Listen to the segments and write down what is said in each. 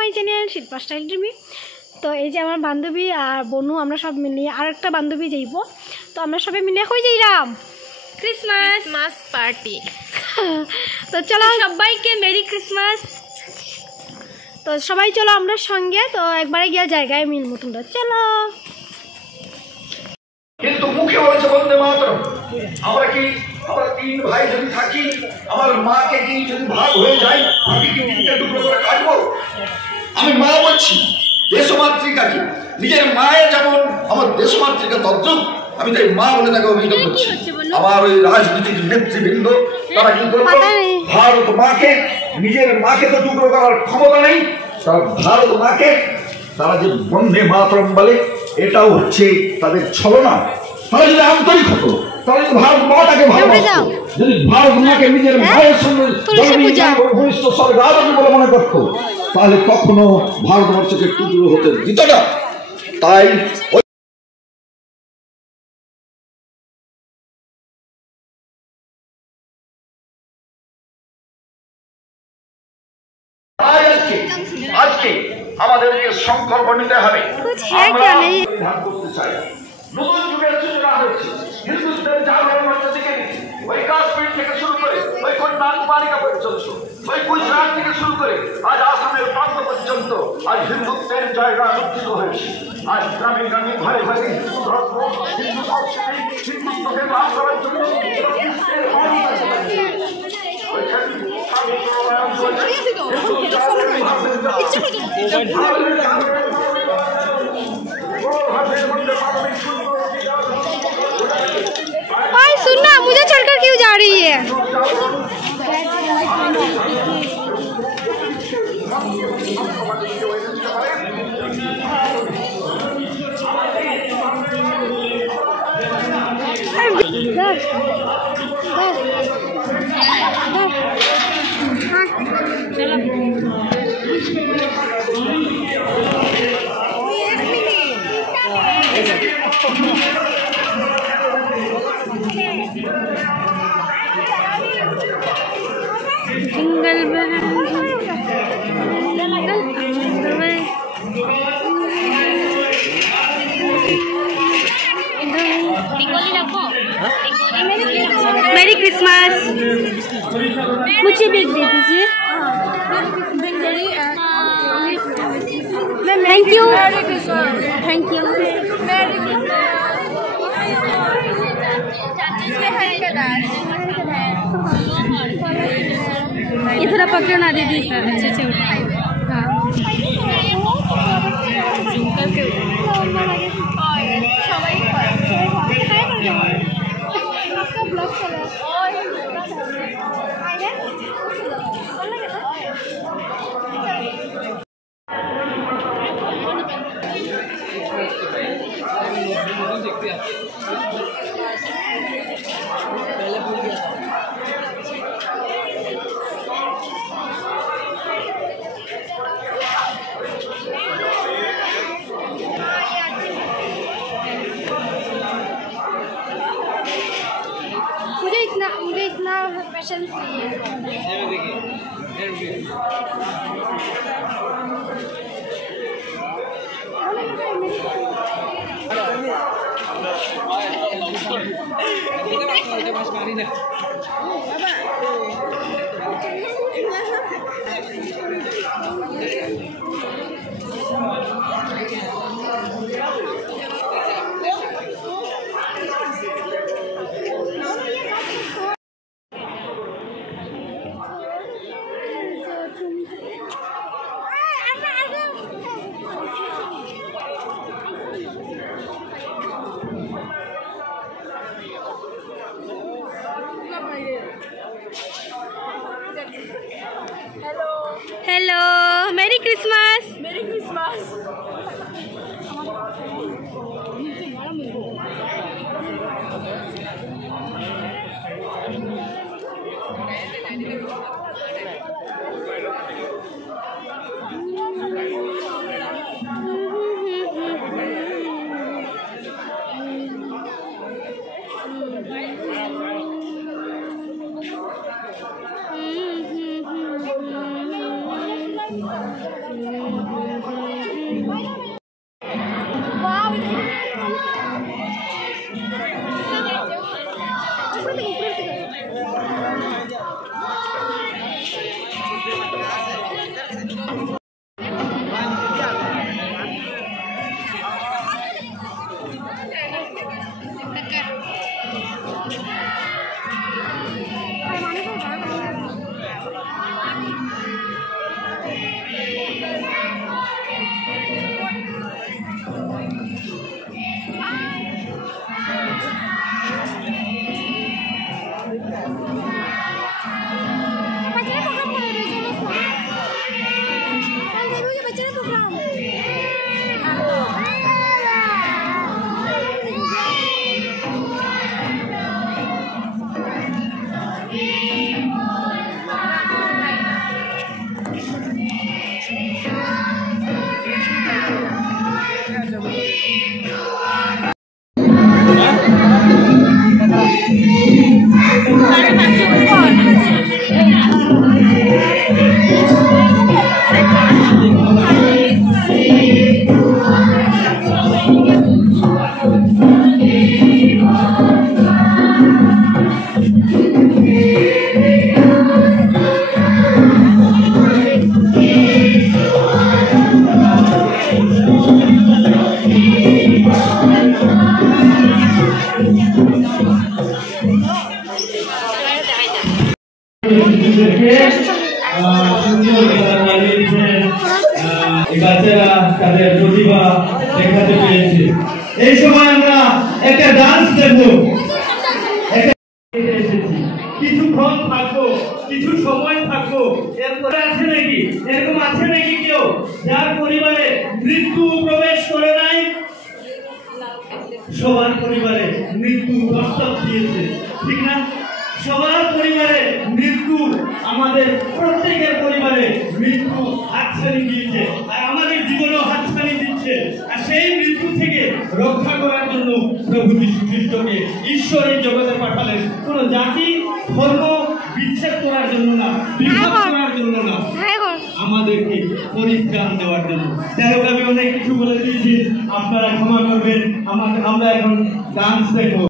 My channel Shilpa style dreamy. তো এই যে আমার বান্ধবী আর বনু আমরা সব মিলিয়ে আর একটা বান্ধবী যাইব। তো আমরা সবাই মিলে হয়ে যাইলাম ক্রিসমাস পার্টি। তো চলো সবাইকে মেরি ক্রিসমাস। তো সবাই চলো আমরা সঙ্গে, তো একবারে গিয়ে জায়গায় মিলবো, তোমরা চলো। কিন্তু মুখে বলেছে বন্দে মাতরম। আমরা কি আমরা তিন ভাই যদি থাকি, আমার মাকে কি যদি ভাগ হয়ে যায়, আমি কি তিনটে টুকরো করে কাটবো? আমি মা বলছি, দেশমাতৃকাকে, নিজের মায়ের যেমন আমার দেশমাতৃকা তদ্রুপ, আমি তাই মা বলে তাকে অভিহিত করছি। আমার ওই রাজনীতিক নেতৃবৃন্দ তারা কি করলো, ভারত মাকে, নিজের মাকে তো টুকরো করার ক্ষমতা নেই, তারা ভারত মাকে তারা যে বন্দে মাতরম বলে, এটাও হচ্ছে তাদের ছলনা। তারা যদি আন্তরিক হতো, তারা যদি ভারত মাটাকে ভালোবাসতো, যদি ভারত মাকে নিজের ভাইয়ের সঙ্গে ঘনিষ্ঠ স্বর্গারোহী বলে মনে করতো, তাহলে কখনো ভারতবর্ষকে টুকরো হতে দিত না। তাই আজকে আমাদেরকে সংকল্প নিতে হবে। আমরা করতে চাই নতুন যুগের সূচনা হয়েছে। হিন্দুদের জাগরণ থেকে ওই কাশ্মীর থেকে শুরু করে ওই কন্যাকুমারিকা পর্যন্ত, ওই গুজরাট থেকে শুরু করে আজ আসামের প্রান্ত পর্যন্ত আজ হিন্দুত্বের জায়গা উত্থিত হয়েছে। আজ গ্রামে গ্রামে ঘরে ঘরে হিন্দু ধর্ম, হিন্দু সংস্কৃতি, হিন্দুত্বকে লাভ করার জন্য भाई सुनना, मुझे छोड़कर क्यों जा रही है? Jingle bell, मेरी क्रिसमस। मुझे भी दे दीजिए। Thank you, thank you. ये थोड़ा पकड़ो ना दीदी, अच्छे से उठाओ। हाँ मुझे इतना पेशेंस नहीं है। বাচ্চারা তাদের প্রতিভা দেখাতে পেরেছে। এই সময় আমরা একটা ডান্স দেখবো, কিছুক্ষণ থাকবো, কিছু সময় থাকবো, এরপরে আছে নাকি এরকম আছে নাকি কেউ যার পরিবারে মৃত্যু প্রবেশ করে নাই? সবার পরিবারে মৃত্যু দস্তক দিয়েছে, ঠিক না? সবার পরিবারে মৃত্যু, আমাদের প্রত্যেকের পরিবারে মৃত্যু হাতছানি দিয়েছে, আর আমাদের জীবনেও হাতছানি দিচ্ছে। আর সেই মৃত্যু থেকে রক্ষা করার জন্য প্রভু যীশু খ্রিস্টকে ঈশ্বর এই জগতে পাঠালেন। কোন জাতি ধর্ম বিচ্ছেদ করার জন্য না, বিভাগ করার জন্য না, আমাদেরকে পরিত্রাণ দেওয়ার জন্য। যাই হোক, আমি অনেক কিছু বলে দিয়েছি, আপনারা ক্ষমা করবেন। আমরা এখন ডান্স দেখবো।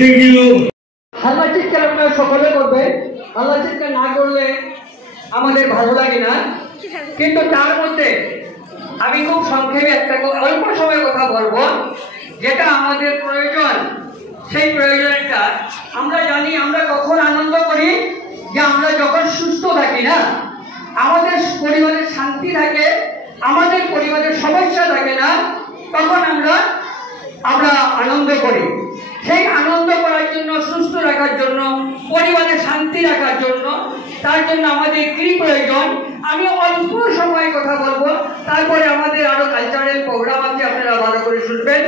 Thank you. আল্লাহ চিৎকার আপনারা সকলে করবে। আল্লাহ চিৎকার না করলে আমাদের ভালো লাগে না, কিন্তু তার মধ্যে আমি খুব সংক্ষেপে একটা অল্প সময় কথা বলবো, যেটা আমাদের প্রয়োজন। সেই প্রয়োজনটা আমরা জানি, আমরা কখন আনন্দ করি, যে আমরা যখন সুস্থ থাকি না, আমাদের পরিবারের শান্তি থাকে, আমাদের সমস্যা থাকে না, তখন আমরা আনন্দ করি। সেই আনন্দ করার জন্য, সুস্থ রাখার জন্য, পরিবারে শান্তি রাখার জন্য, তার জন্য আমাদের কি প্রয়োজন, আমি অল্প সময় কথা বলবো, তারপরে আমাদের আরো কালচারাল প্রোগ্রাম আছে, আপনারা ভালো করে শুনবেন।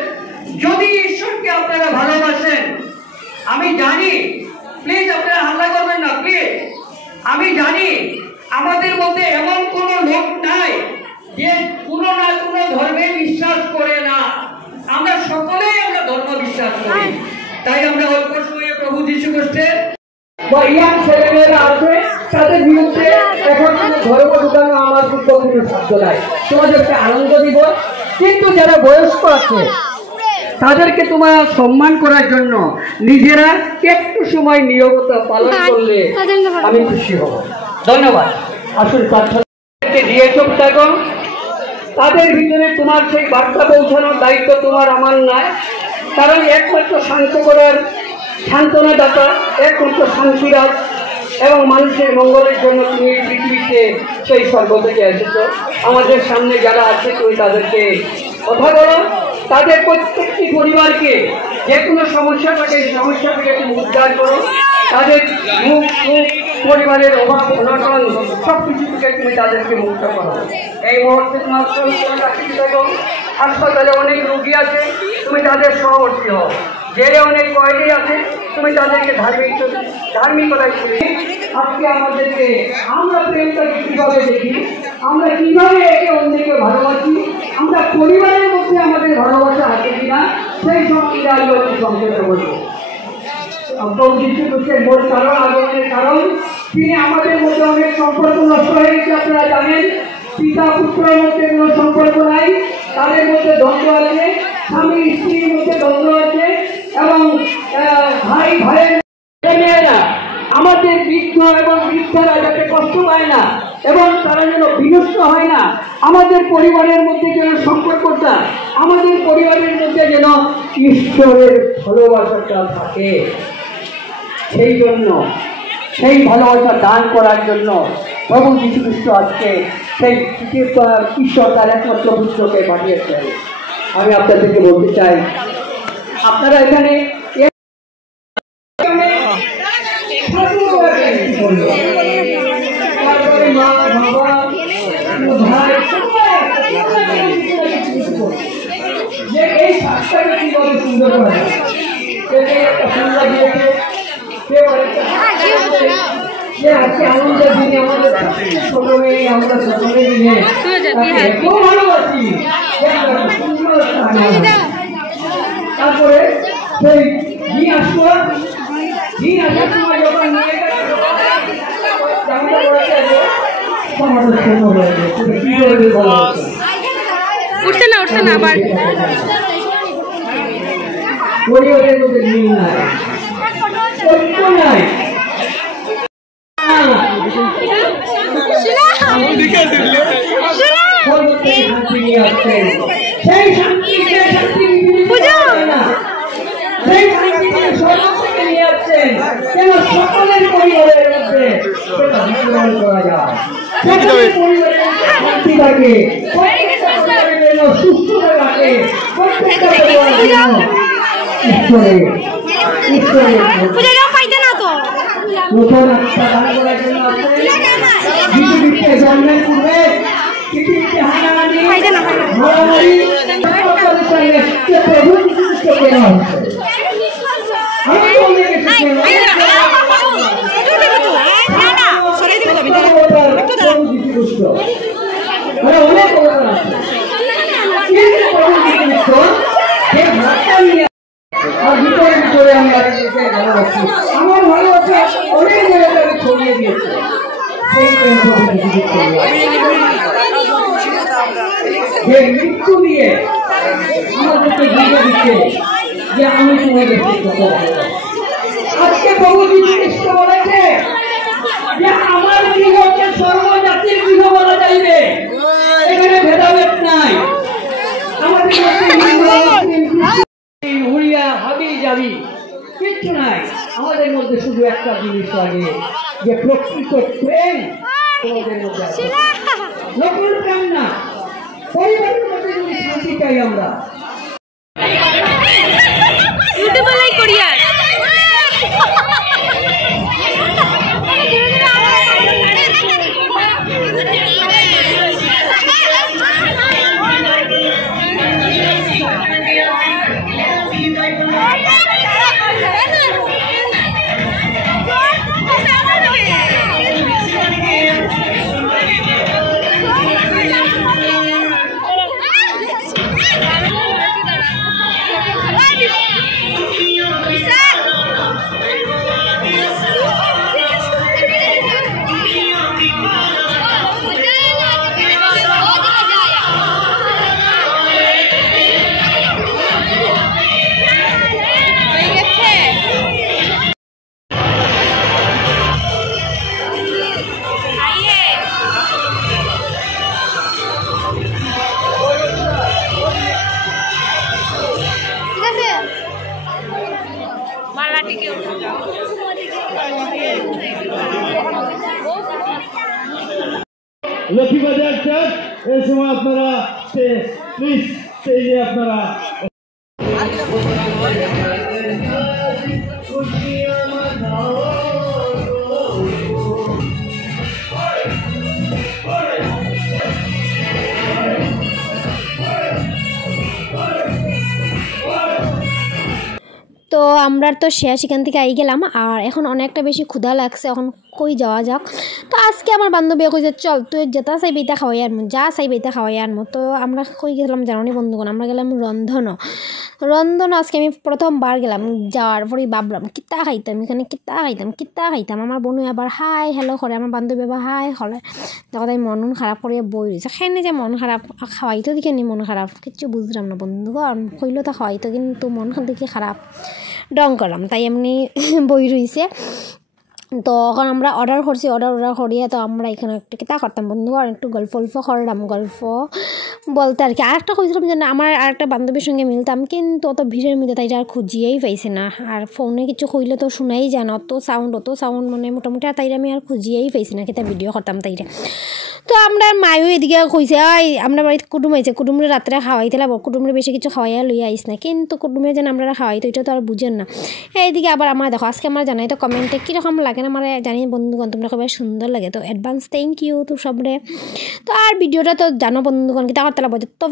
যদি ঈশ্বরকে আপনারা ভালোবাসেন, আমি জানি, প্লিজ আপনারা হাল্লা করবেন না প্লিজ, আমি জানি আমাদের মধ্যে এমন কোনো লোক নাই যে কোনো না কোনো ধর্মে বিশ্বাস করে না। আমরা সকলেই ধর্ম বিশ্বাস করি। তাই আমরা অল্প সময়ে প্রভু যীশু খ্রিস্টের বা ইয়াং ছেলেমেয়েরা আছে, তাদের বিরুদ্ধে এখন ধর্ম ঢুকানো আমার কোনো সাধ্য নাই। তোমাদেরকে আনন্দ দিব, কিন্তু যারা বয়স্ক আছে তাদেরকে তোমার সম্মান করার জন্য নিজেরা একটু সময় নীরবতা পালন করলে আমি খুশি হব। ধন্যবাদ। আসল প্রার্থনাকে দিয়ে চোখ থাকো, তাদের ভিতরে তোমার সেই বার্তা পৌঁছানোর দায়িত্ব তোমার আমার নয়, কারণ একমাত্র শান্ত করার সান্ত্বনাদাতা, একমাত্র শান্তিরাজ এবং মানুষের মঙ্গলের জন্য তুমি এই পৃথিবীতে সেই স্বর্গ থেকে এসেছো। আমাদের সামনে যারা আছে তুমি তাদেরকে কথা বলো, তাদের প্রত্যেকটি পরিবারকে যে কোনো সমস্যা থাকে এই সমস্যা থেকে তুমি উদ্ধার করো, তাদের মুখ পরিবারের অভাব অনটন সব কিছু থেকে তুমি তাদেরকে মুক্ত করো। এই মুহূর্তে তোমার রাখতে থাকো। হাসপাতালে অনেক রোগী আছে, তুমি তাদের সহবর্তী হও। জেলে অনেক কয়েদি আছে, তুমি তাদেরকে ধার্মিকতায় শুনি। আজকে আমাদেরকে আমরা প্রেমটাকে কীভাবে দেখি, আমরা কীভাবে একে অন্যকে ভালোবাসি, আমরা পরিবারের মধ্যে আমাদের ভালোবাসা আছে কিনা, সেই সম্বন্ধে আমি অতি সংক্ষেপে বলবো। প্রভু যীশু খ্রিস্টের মূল কারণ, আগমনের কারণ, তিনি আমাদের মধ্যে অনেক সম্পর্ক নষ্ট হয়ে গেছে। আপনারা জানেন পিতা পুত্রের মধ্যে কোনো সম্পর্ক নাই, তাদের মধ্যে দ্বন্দ্ব আছে, স্বামী স্ত্রীর মধ্যে দ্বন্দ্ব আছে, এবং ভাই ভাইয়ের মেয়েরা আমাদের বৃদ্ধ এবং বৃদ্ধারা যাতে কষ্ট পায় না এবং তারা যেন বিনষ্ট হয় না, আমাদের পরিবারের মধ্যে যেন সম্পর্কটা, আমাদের পরিবারের মধ্যে যেন ঈশ্বরের ভালোবাসাটা থাকে, সেই জন্য সেই ভালোবাসা দান করার জন্য প্রভু যীশু খ্রিস্ট আজকে সেই ঈশ্বর তার একমাত্র পুত্রকে পাঠিয়েছেন। আমি আপনাদেরকে বলতে চাই, আপনারা এখানে মা বাবা ভাই যে এই শাস্ত্রটা কিভাবে সুন্দর করা যায়, আজকে আনন্দের দিনে আমাদের সকলে আমরা সকলে মিলে এত ভালোবাসি। তারপরে সেই দিন আসবো, দিন আসার সময় যখন নিয়ে উঠছে না আবার পরিবারের মধ্যে মিল নাই, ঐক্য নাই। সেই শান্তি নিয়ে আসছেন যেন সকলের পরিবারের মধ্যে করা যায়, সকলের পরিবারের শান্তি থাকে, সুস্থতা থাকে, প্রত্যেকটা ঈশ্বরের নতুন আত্মা দান করার জন্য পৃথিবীতে জন্মের পূর্বে পৃথিবীতে হানাহানি মারামারি প্রভু যীশুকে দেওয়া হচ্ছে। অনেক অবদান আছে, কিন্তু প্রভু যীশু যে ভাবটা নিয়ে আর ভিতরে ভিতরে আমি ভালোবাসি, আমার ভালোবাসা অনেক জায়গায় ছড়িয়ে দিয়েছে। যে মৃত্যু দিয়ে আমাদেরকে বুঝে দিচ্ছে যে আমি তোমাকে আজকে প্রভু যীশু খ্রিস্ট বলেছে যে আমার গৃহকে সর্বজাতির গৃহ বলা যাইবে, এখানে ভেদাভেদ নাই। আমাদের উড়িয়া হাবি যাবি কিচ্ছু নাই, আমাদের মধ্যে শুধু একটা জিনিস লাগে, যে প্রকৃত প্রেম তোমাদের মধ্যে আছে, নকল প্রেম না। পরিবারের চাই আমরা। ইউটিউবে লাইক করিয়া লক্ষ্মীবাজার চার্চ এই সময় আপনারা প্লিজ স্টেজে আপনারা তো আমরা তো শেষ এখান থেকে আই গেলাম আর এখন অনেকটা বেশি ক্ষুধা লাগছে, এখন কই যাওয়া যাক। তো আজকে আমার বান্ধবী কইছে চল তুই যেটা চাইবি এটা খাওয়াই আনমো, যা চাইবি এটা খাওয়াই আনমো। তো আমরা কই গেলাম জানি বন্ধুগণ, আমরা গেলাম রন্ধন। আজকে আমি প্রথমবার গেলাম, যাওয়ার পরেই ভাবলাম কিতা খাইতাম এখানে, কিতা খাইতাম। আমার বোনু আবার হাই হ্যালো করে, আমার বান্ধবী আবার হাই হলে, যখন আমি মন খারাপ করিয়া বই রয়েছে। খাইনি যে মন খারাপ, খাওয়াইতো দেখে নি মন খারাপ, কিচ্ছু বুঝলাম না বন্ধুগণ। কইলো তো খাওয়াইতো কিন্তু মন দেখে খারাপ ডং করলাম, তাই এমনি বই রয়েছে। তো এখন আমরা অর্ডার করিয়ে তো আমরা এখানে একটু কিতা করতাম বন্ধুগণ, একটু গল্প করলাম। গল্প বলতে আর কি আরেকটা কইছিলাম যে আমার আরেকটা বান্ধবীর সঙ্গে মিলতাম, কিন্তু অত ভিড়ের মধ্যে তাইটা আর খুঁজিয়েই পাইছে না। আর ফোনে কিছু কইলে তো শোনাই যায় না, অত সাউন্ড মানে মোটামুটি আর তাইরে আমি আর খুঁজিয়েই পাইছি না, কিতা ভিডিও করতাম তাইরে। তো আমরা মায়ও এদিকে কইছে ওই আমরা বাড়িতে কুটুম হয়েছে, কুটুমরে রাত্রে খাওয়াইতে লাগবো, কুটুমরে বেশি কিছু খাওয়াইয়া লইয়া আইস না, কিন্তু কুটুমে যেন আমরা খাওয়াইতো এটা তো আর বুঝেন না। এইদিকে আবার আমার দেখো আজকে আমার জানাই তো কমেন্টে কীরকম লাগে না আমার জানি বন্ধুগণ, তোমরা খুবই সুন্দর লাগে। তো অ্যাডভান্স থ্যাংক ইউ তো সবরে। তো আর ভিডিওটা তো জানো বন্ধুগণ কিতা করতে লাগবো, যত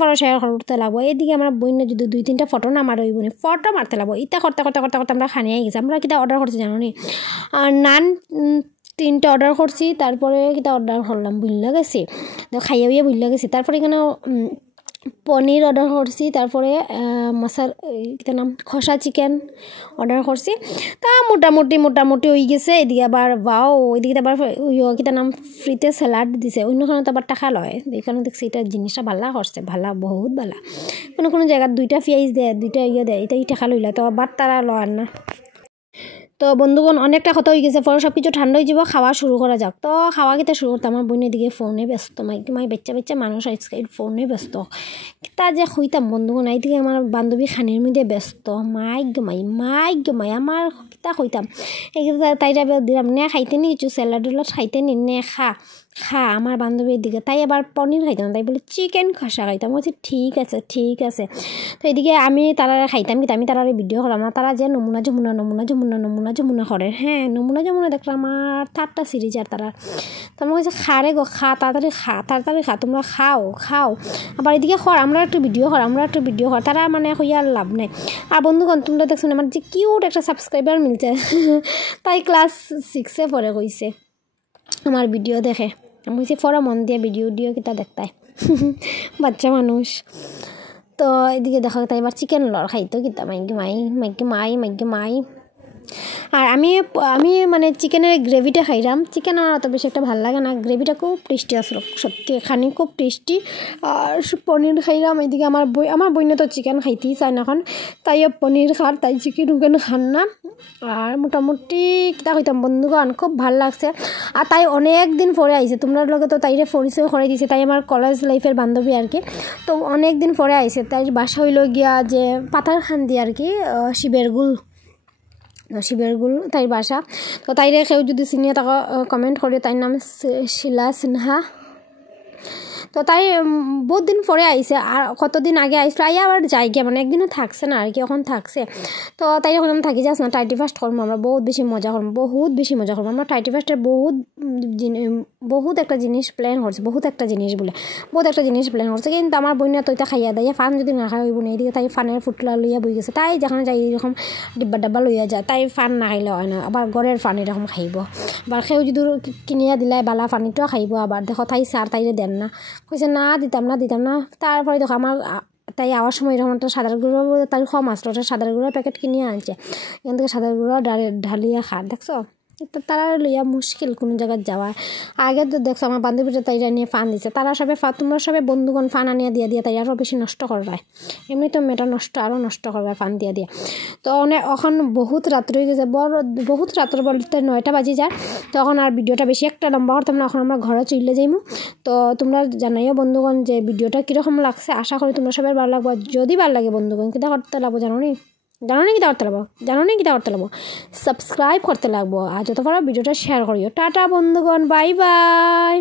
পারো শেয়ার করতে লাগবো। এইদিকে আমার বইনে যদি 2-3টা ফটো না মারো বইনে ফটো মারতে লাগবো। ইটা করতে আমরা খানিয়ে গেছি। আমরা কিতা অর্ডার করছি জানো নি, নান 3টা অর্ডার করছি, তারপরে কিতা অর্ডার করলাম বুঝলা গেছি, তো খাইয়া বুঝলা গেছি। তারপরে এখানে পনির অর্ডার করছি, তারপরে কিতা নাম খসা চিকেন অর্ডার করছি। তা মোটামুটি হয়ে গেছে। এদিকে আবার ওইদিকে আবার কিতা নাম ফ্রিতে স্যালাড দিছে, অন্যখানে তো আবার টাকা লয়। এখানে দেখছি এটা জিনিসটা ভালো করছে, বহুত ভালো। কোনো জায়গায় 2টা পেঁয়াজ দেয়, 2টা দেয়, এটাই টাকা লইলা, তো আবার তারা লয় না। তো বন্ধুগণ অনেকটা কথা হয়ে গেছে, পরে সব কিছু ঠান্ডা হয়ে যাব, খাওয়া শুরু করা যাক। তো খাওয়া খেতে শুরু করতে আমার বোনের দিকে ফোনে ব্যস্ত, মাই বাচ্চা মানুষ আজকে ফোনে ব্যস্ত। তা যে খুঁইতাম বন্ধুগণ, এইদিকে আমার বান্ধবী খানির মধ্যে ব্যস্ত, মাই আমার কিতা খুঁইতাম। এইটা তাইরা দিলাম নে খাইতে নি কিছু স্যালাড খাইতে নি, নে খা আমার বান্ধবীর দিকে। তাই আবার পনির খাইতাম, তাই বলে চিকেন কষা খাইতাম। বলছি ঠিক আছে। তো এদিকে আমি তারা খাইতাম কিন্তু আমি তারা ভিডিও করলাম না, তারা যে নমুনা জমুনা করে। হ্যাঁ নমুনা দেখলাম আমার 3টা সিরিজ। আর তারা তোমার কাছে খারে গো, তাড়াতাড়ি খা, তোমরা খাও। আবার এদিকে আমরা একটু ভিডিও কর, তারা মানে হইয়ার লাভ নেই। আর বন্ধুগণ তোমরা দেখছো আমার যে কিউট একটা সাবস্ক্রাইবার মিলছে, তাই ক্লাস 6-এ পড়ে কইছে আমার ভিডিও দেখে। আমি বলছি ফরা মন দিয়ে ভিডিও কিতা দেখতাই বাচ্চা মানুষ। তো এদিকে দেখা তাই এবার চিকেন লড় খাইতো কিতা মাইকে মাই। আর আমি মানে চিকেনের গ্রেভিটা খাইলাম। চিকেন আমার অত বেশি একটা ভালো লাগে না, গ্রেভিটা খুব টেস্টি আসলো, সত্যি খানি খুব টেস্টি। আর পনির খাইলাম। এদিকে আমার বইনে তো চিকেন খাইতেই চায় না এখন, তাই পনির খার, তাই চিকেন খান না। আর মোটামুটি কিতা কইতাম বন্ধুগণ খুব ভাল লাগছে। আর তাই অনেক দিন পরে আইছে, তোমরা লগে তো তাইরে পরিচয় করে দিছে, তাই আমার কলেজ লাইফের বান্ধবী আর কি। তো অনেক দিন পরে আইছে, তাই বাসা হইল গিয়া যে পাথারখান্দি আর কি, শিবেরগুল তাই বাসা। তো তাইরে কেউ যদি চিনিয়ে তাকে কমেন্ট করে, তাই নাম শিলা সিনহা। তো তাই বহুত দিন পরে আইছে আর কতদিন আগে আইসলো আইয়া আবার যাই গিয়া মানে একদিনও থাকছে না আর কি এখন থাকছে তো তাই এখন থাকি যাস না 31st করবো আমরা বহুত বেশি মজা করবো আমরা 31st বহুত একটা জিনিস প্ল্যান করছে বহুত একটা জিনিস প্ল্যান করছে কিন্তু আমার বইনা তো এটা খাইয়া দাইয়া ফান যদি না খাই হইব না এদিকে তাই ফানের ফুটলা লইয়া বই গেছে তাই যেখানে যাই এরকম ডিব্বা লইয়া যায় তাই ফান না খাইলে হয় না আবার ঘরের ফান এরকম খাইব আবার সেও যদি কিনিয়া দিলাই বালা পানিটাও খাইব আবার দেখো তাই সার তাইরে দেন না কইছে না দিতাম না তারপরে দেখো আমার তাই আওয়ার সময় এরকম একটা সাদার গুঁড়ো তাই কম আসলো ওটা সাদার গুঁড়োর প্যাকেট কিনিয়ে আনছে এখান থেকে সাদার গুঁড়ো ঢালিয়া খার দেখছো তারা লইয়া মুশকিল কোনো জায়গায় যাওয়া আগে তো দেখছো আমার বান্ধবীরা তাইরা নিয়ে ফান দিচ্ছে তারা সবে তোমরা সবে বন্ধুগণ ফান আনিয়া দিয়ে তাই আরও বেশি নষ্ট করবায় এমনি তো মেয়েটা আরও নষ্ট করবে ফান দিয়ে তো এখন বহুত রাত্র হয়ে গেছে বহুত রাত্র বলতে 9টা বাজে যায় তখন আর ভিডিওটা বেশি একটা লম্বা করতাম না এখন আমরা ঘরে চলে যাইমু তো তোমরা জানাইও বন্ধুগণ যে ভিডিওটা কীরকম লাগছে আশা করি তোমরা সবাই ভালো লাগবে যদি ভালো লাগে বন্ধুগণ কিতা করতে লাগবো জানো নি কিতা করতে লাগবো সাবস্ক্রাইব করতে লাগবো আর যত পারো ভিডিওটা শেয়ার করিও টাটা বন্ধুগণ বাই বাই।